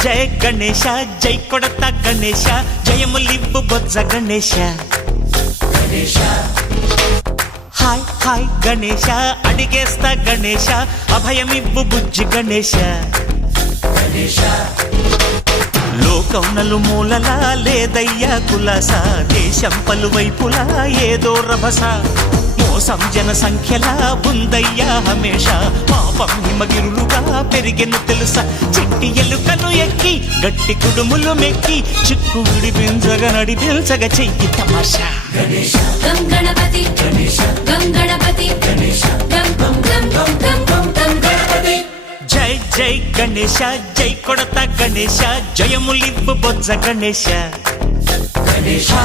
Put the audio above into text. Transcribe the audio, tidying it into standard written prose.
జయ గణేశ జై కొడత గణేశ జయములివ్వు బొజ్జ Ganesha hi hi Ganesha అడిగేస్తా Ganesha అభయమివ్వు బుజ్జి గణేశ లోకం నలుమూలలా లేదయ్యా కులాస దేశం పలువైపులా ఏదో రభస మోసం జన సంఖ్యలా ఉందయ్యా హమేష పాపం హిమగిరులుగా పెరిగెను తెలుసా చిట్టి ఎలుకలు ఎక్కి గట్టి కుడుములు మెక్కి చిక్కు విడిపించగా నడిపించగా చెయ్యి తమాషా గం గణపతి గం గణపతి గం గం గం గం గం గం గణపతి జై జై గణేశ జై కొడత గణేశ జయములివ్వు బొజ్జ గణేశ